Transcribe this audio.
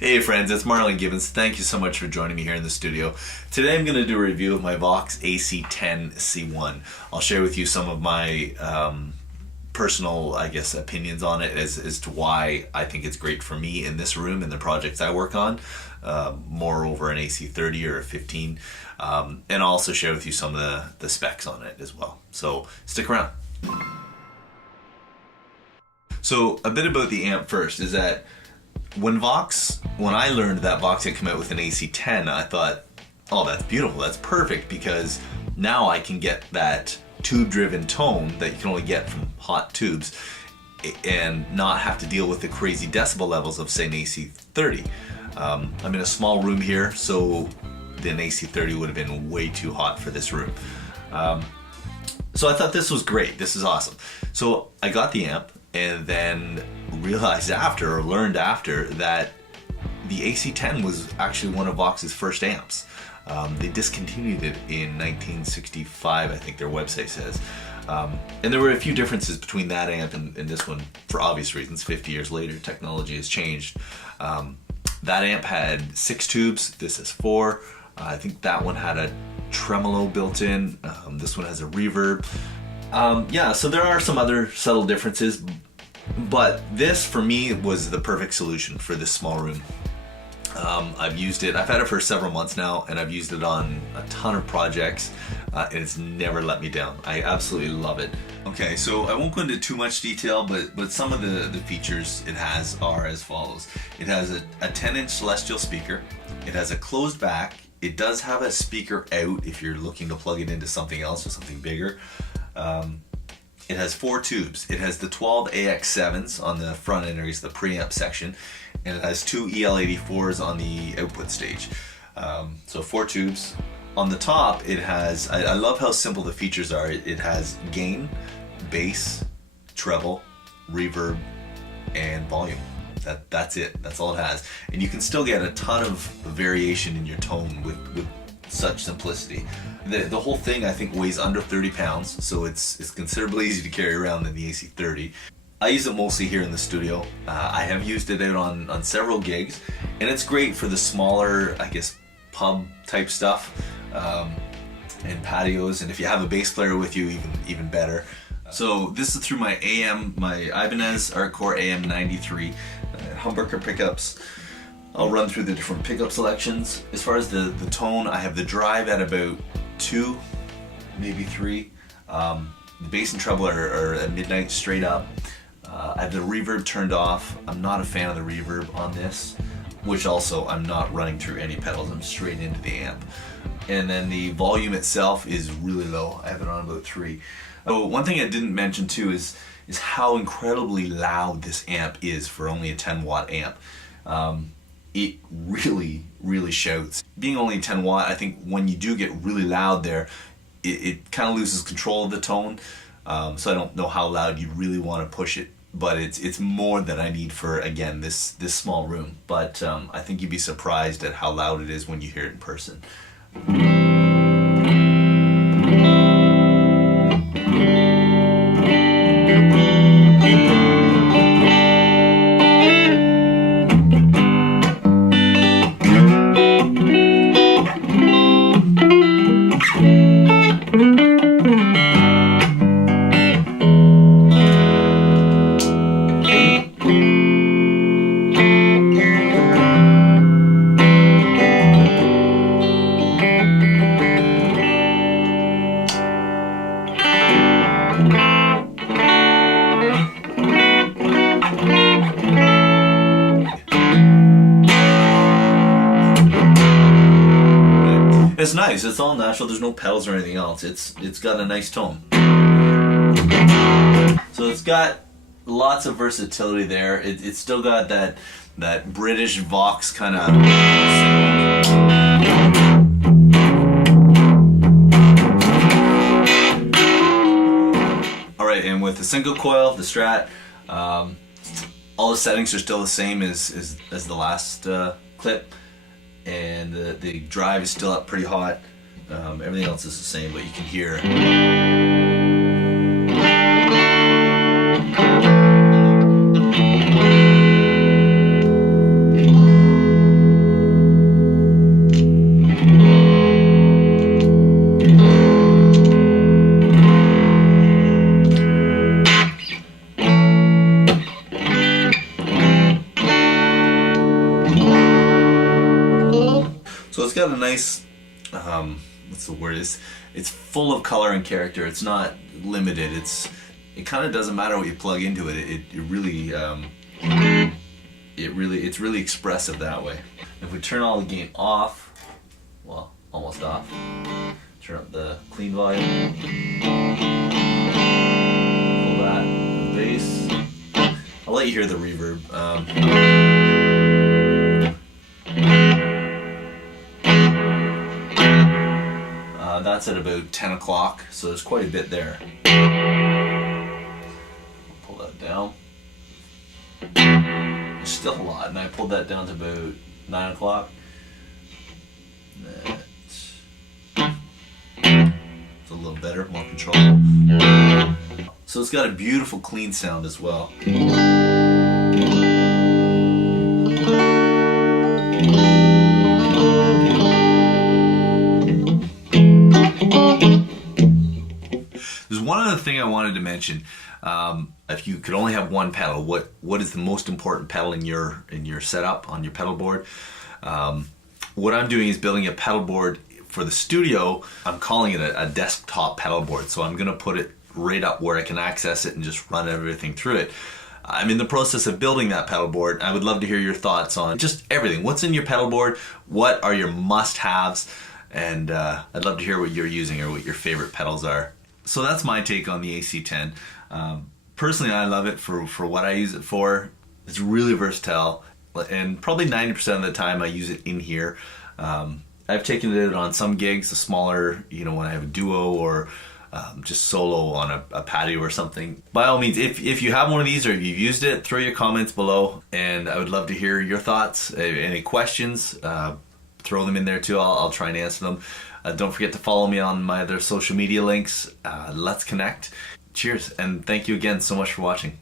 Hey friends, it's Marlon Gibbons. Thank you so much for joining me here in the studio. Today I'm going to do a review of my Vox AC10c1. I'll share with you some of my personal, opinions on it as to why I think it's great for me in this room and the projects I work on. More over an AC30 or a 15. And I'll also share with you some of the specs on it as well. So stick around. So a bit about the amp first is that when I learned that Vox had come out with an AC10, I thought, oh, that's beautiful, that's perfect, because now I can get that tube-driven tone that you can only get from hot tubes and not have to deal with the crazy decibel levels of, say, an AC30. I'm in a small room here, so an AC30 would have been way too hot for this room. So I thought this was great, this is awesome. So I got the amp, and then learned after that the AC10 was actually one of Vox's first amps. They discontinued it in 1965, I think their website says. And there were a few differences between that amp and this one for obvious reasons. 50 years later, technology has changed. That amp had 6 tubes, this is 4. I think that one had a tremolo built in. This one has a reverb. So there are some other subtle differences, but this for me was the perfect solution for this small room. I've used it, I've had it for several months now, and I've used it on a ton of projects, and it's never let me down. I absolutely love it. Okay, so I won't go into too much detail, but some of the features it has are as follows. It has a 10-inch celestial speaker. It has a closed back. It does have a speaker out if you're looking to plug it into something else or something bigger. It has 4 tubes. It has the 12 AX7s on the front end, or the preamp section, and it has 2 EL84s on the output stage. So 4 tubes. On the top, it has, I love how simple the features are. It has gain, bass, treble, reverb, and volume. That's it. That's all it has. And you can still get a ton of variation in your tone with such simplicity. The whole thing, I think, weighs under 30 pounds, so it's considerably easy to carry around than the AC30. I use it mostly here in the studio. I have used it out on several gigs, and it's great for the smaller, pub type stuff, and patios, and if you have a bass player with you, even better. So this is through my Ibanez Artcore AM93 humbucker pickups. I'll run through the different pickup selections. As far as the tone, I have the drive at about 2, maybe 3. The bass and treble are at midnight straight up. I have the reverb turned off. I'm not a fan of the reverb on this, which also I'm not running through any pedals. I'm straight into the amp. And then the volume itself is really low. I have it on about 3. So one thing I didn't mention too is how incredibly loud this amp is for only a 10-watt amp. It really shouts. Being only 10 watt, I think when you do get really loud there, it kind of loses control of the tone. So I don't know how loud you really want to push it, but it's more than I need for, again, this small room. But I think you'd be surprised at how loud it is when you hear it in person. It's nice, it's all natural, there's no pedals or anything else. It's got a nice tone. So it's got lots of versatility there. It's still got that British Vox kind of Alright, and with the single coil, the Strat, all the settings are still the same as the last clip. And the drive is still up pretty hot. Everything else is the same, but you can hear. So it's got a nice, what's the word? It's full of color and character. It's not limited. It kind of doesn't matter what you plug into it. It's really expressive that way. If we turn all the gain off, well, almost off. Turn up the clean volume. Pull that, the bass. I'll let you hear the reverb. That's at about 10 o'clock, so there's quite a bit there. Pull that down. There's still a lot, and I pulled that down to about 9 o'clock. It's a little better, more controllable. So it's got a beautiful clean sound as well. There's one other thing I wanted to mention. If you could only have one pedal, what is the most important pedal in your setup on your pedal board? What I'm doing is building a pedal board for the studio. I'm calling it a desktop pedal board. So I'm going to put it right up where I can access it and just run everything through it. I'm in the process of building that pedal board. I would love to hear your thoughts on just everything. What's in your pedal board? What are your must-haves? And I'd love to hear what you're using or what your favorite pedals are. So that's my take on the AC10. Personally, I love it for what I use it for. It's really versatile, and probably 90% of the time I use it in here. I've taken it on some gigs, the smaller, when I have a duo or just solo on a patio or something. By all means, if you have one of these or if you've used it, throw your comments below, and I would love to hear your thoughts. Any questions, throw them in there too. I'll try and answer them. Don't forget to follow me on my other social media links. Let's connect. Cheers, and thank you again so much for watching.